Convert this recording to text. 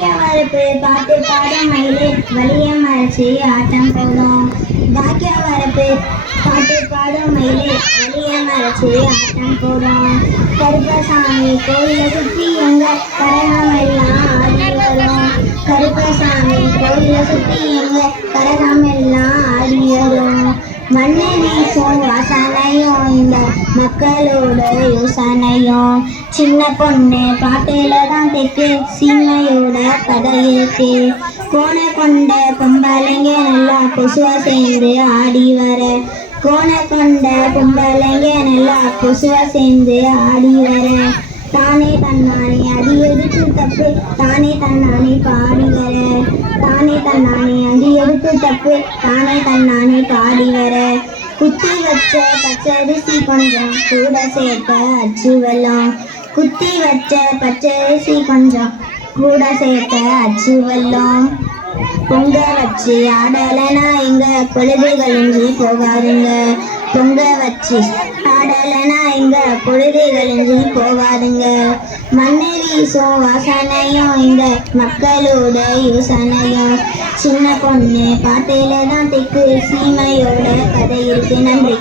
பாக்கிய வரப்பு பாட்டு பாடும் மயிலே வலிய மறைச்சி ஆட்டம் போடும். பாக்கிய வரப்பு பாட்டு பாடம் மயிலே வலிய மறைச்சி ஆட்டம் போடும். கருப்பசாமி கோயிலை சுற்றி எங்க கரகம் எல்லாம் ஆடி வரும் கருப்பசாமி கோயில சுற்றி எங்க கரகம் எல்லாம் ஆடி வரும் மண்ணை சோழ மக்களோட யோசனையும் சின்ன பொண்ணு பாட்டையில தான் தெக்கு சீமையோட கதையேக்கு கோணை கொண்ட பொம்பளைங்க நல்லா கொசுவா சேர்ந்து ஆடி வர. கோணை கொண்ட பொம்பளைங்க நல்லா கொசுவா சேர்ந்து ஆடி வர. தானே தன்னானே அடி எடுத்து தப்பு? தானே தன்னானே பாடி வர. தானே தன்னானே அடி எடுத்து தப்பு? தானே தன்னானே பாடி வர. குத்தி வச்ச பச்சரிசி கொஞ்சம் கூட சேர்த்த அச்சு வெல்லம் குத்தி வச்ச பச்சரிசி கொஞ்சம் கூட சேர்த்த அச்சு வெல்லம் பொங்க வச்சு ஆடலைனா எங்க? பொழுது கழிஞ்சு போகாதுங்க. பொங்க வச்சு ஆடலைனா எங்க? பொழுது கழிஞ்சு போகாதுங்க. மண்ணை வீசும் வாசனையும் இந்த மக்களோட யோசனையும். சின்ன பொண்ணு பாத்தையில தான் திக்கு சீமையோட அது இருக்கு நன்றி.